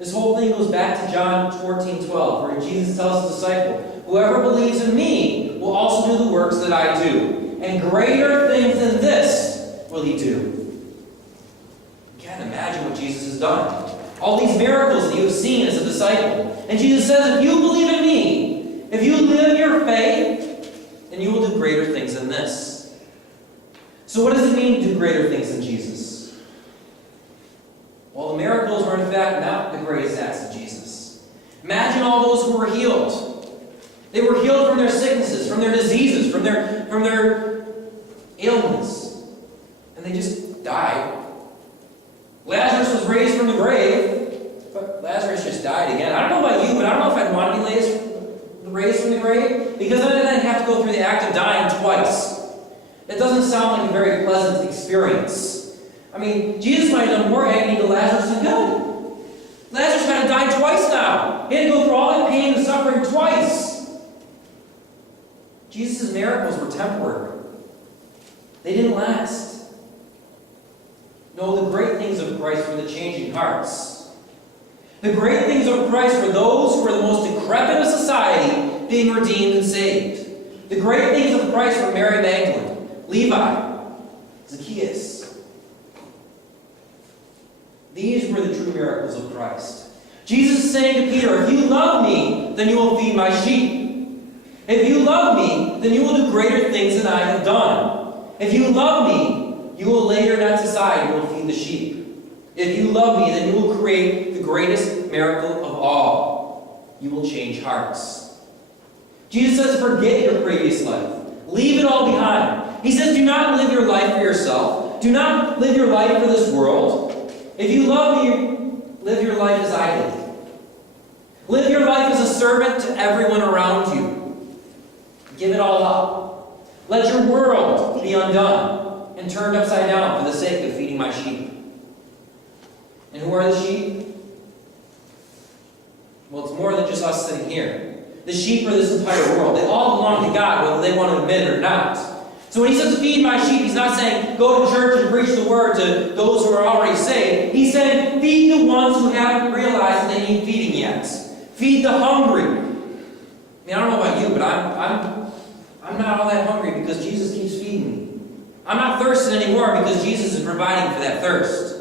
This whole thing goes back to John 14:12, where Jesus tells his disciple, "Whoever believes in me will also do the works that I do, and greater things than this will he do." You can't imagine what Jesus has done. All these miracles that you have seen as a disciple. And Jesus says, if you believe in me, if you live your faith, then you will do greater things than this. So what does it mean to do greater things than Jesus? Well, the miracles were in fact not the greatest acts of Jesus. Imagine all those who were healed. They were healed from their sicknesses, from their diseases, from their ailments. And they just died. Lazarus was raised from the grave, but Lazarus just died again. I don't know about you, but I don't know if I'd want to be raised from the grave, because then I'd have to go through the act of dying twice. That doesn't sound like a very pleasant experience. I mean, Jesus might have done more agony to Lazarus than God. Lazarus had to die twice now. He had to go through all that pain and suffering twice. Jesus' miracles were temporary. They didn't last. No, the great things of Christ were the changing hearts. The great things of Christ were those who were the most decrepit of society being redeemed and saved. The great things of Christ were Mary Magdalene, Levi, Zacchaeus. These were the true miracles of Christ. Jesus is saying to Peter, if you love me, then you will feed my sheep. If you love me, then you will do greater things than I have done. If you love me, you will lay your nets aside and you will feed the sheep. If you love me, then you will create the greatest miracle of all. You will change hearts. Jesus says, forget your previous life. Leave it all behind. He says, do not live your life for yourself. Do not live your life for this world. If you love me, live your life as I did. Live your life as a servant to everyone around you. Give it all up. Let your world be undone and turned upside down for the sake of feeding my sheep. And who are the sheep? Well, it's more than just us sitting here. The sheep are this entire world. They all belong to God, whether they want to admit it or not. So when he says feed my sheep, he's not saying go to church and preach the word to those who are already saved. He's saying feed the ones who haven't realized that they need feeding yet. Feed the hungry. I mean, I don't know about you, but I'm not all that hungry because Jesus keeps feeding me. I'm not thirsting anymore because Jesus is providing for that thirst.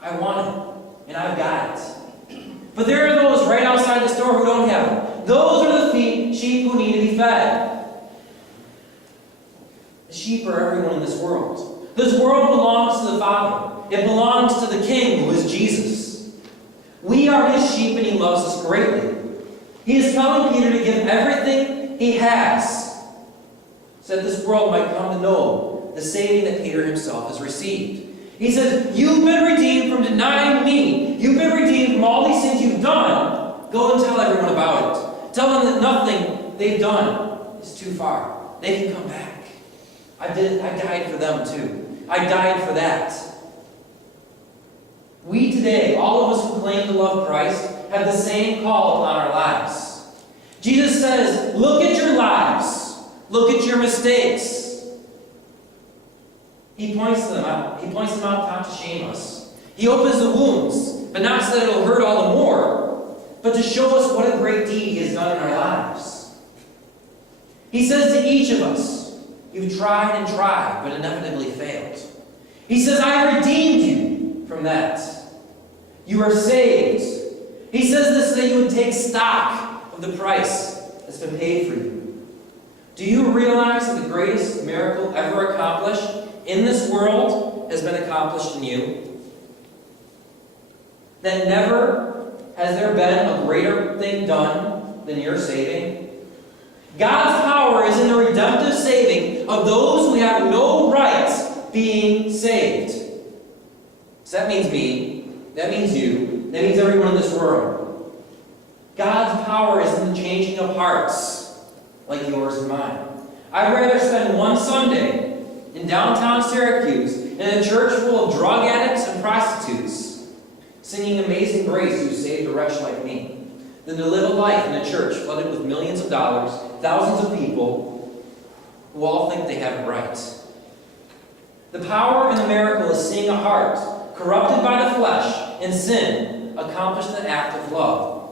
I want it, and I've got it. But there are those right outside the store who don't have it. Those are the sheep who need to be fed. The sheep are everyone in this world. This world belongs to the Father. It belongs to the King, who is Jesus. We are his sheep, and he loves us greatly. He is telling Peter to give everything he has, so that this world might come to know the saving that Peter himself has received. He says, you've been redeemed from denying me. You've been redeemed from all these things you've done. Go and tell everyone about it. Tell them that nothing they've done is too far. They can come back. I died for them too. I died for that. We today, all of us who claim to love Christ, have the same call upon our lives. Jesus says, look at your lives. Look at your mistakes. He points them out. He points them out not to shame us. He opens the wounds, but not so that it'll hurt all the more, but to show us what a great deed he has done in our lives. He says to each of us, you've tried and tried, but inevitably failed. He says, I redeemed you from that. You are saved. He says this so that you would take stock of the price that's been paid for you. Do you realize that the greatest miracle ever accomplished in this world has been accomplished in you? That never has there been a greater thing done than your saving? God's power is in the redemptive saving of those who have no right being saved. So that means me. That means you. That means everyone in this world. God's power is in the changing of hearts like yours and mine. I'd rather spend one Sunday in downtown Syracuse in a church full of drug addicts and prostitutes singing Amazing Grace, who saved a wretch like me, than to live a life in a church flooded with millions of dollars, thousands of people who all think they have it right. The power and the miracle is seeing a heart corrupted by the flesh and sin accomplish the act of love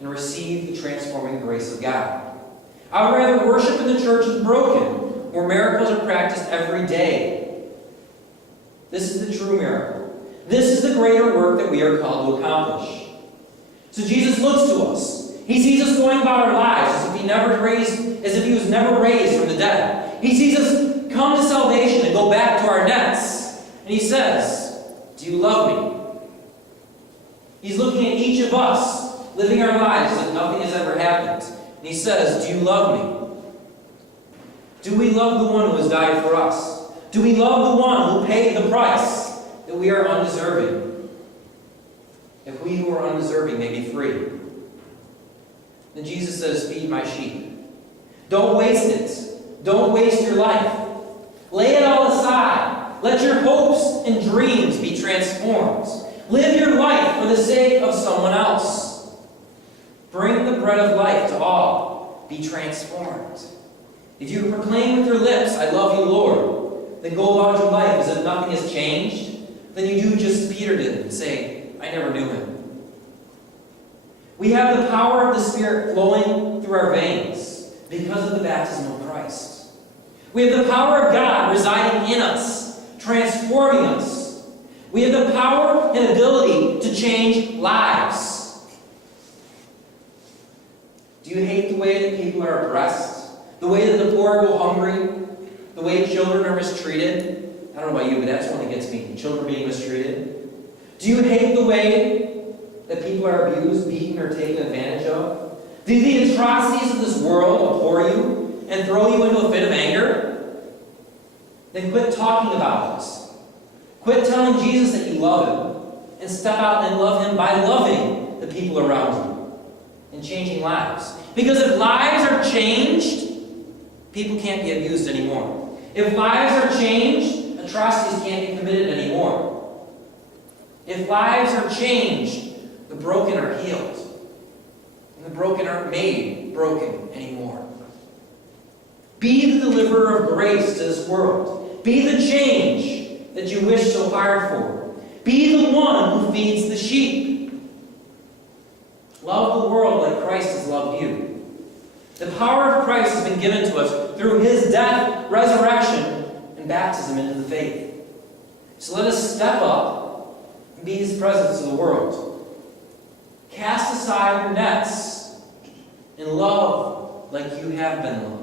and receive the transforming grace of God. I would rather worship in the church is broken, where miracles are practiced every day. This is the true miracle. This is the greater work that we are called to accomplish. So Jesus looks to us. He sees us going about our lives as if he was never raised from the dead. He sees us come to salvation and go back to our nets. And he says, "Do you love me?" He's looking at each of us, living our lives as if nothing has ever happened. And he says, "Do you love me?" Do we love the one who has died for us? Do we love the one who paid the price that we are undeserving? If we who are undeserving may be free. Then Jesus says, "Feed my sheep." Don't waste it. Don't waste your life. Lay it all aside. Let your hopes and dreams be transformed. Live your life for the sake of someone else. Bring the bread of life to all. Be transformed. If you proclaim with your lips, "I love you, Lord," then go about your life as if nothing has changed, then you do just as Peter did and say, "I never knew him." We have the power of the Spirit flowing through our veins because of the baptism of Christ. We have the power of God residing in us, transforming us. We have the power and ability to change lives. Do you hate the way that people are oppressed? The way that the poor go hungry? The way children are mistreated? I don't know about you, but that's one that gets me. Children being mistreated. Do you hate the way that people are abused, beaten, or taken advantage of? Do the atrocities of this world abhor you and throw you into a fit of anger? Then quit talking about it. Quit telling Jesus that you love him, and step out and love him by loving the people around you and changing lives. Because if lives are changed, people can't be abused anymore. If lives are changed, atrocities can't be committed anymore. If lives are changed, the broken are healed. And the broken aren't made broken anymore. Be the deliverer of grace to this world. Be the change that you wish so hard for. Be the one who feeds the sheep. Love the world like Christ has loved you. The power of Christ has been given to us through his death, resurrection, and baptism into the faith. So let us step up and be his presence to the world. Cast aside your nets and love like you have been loved.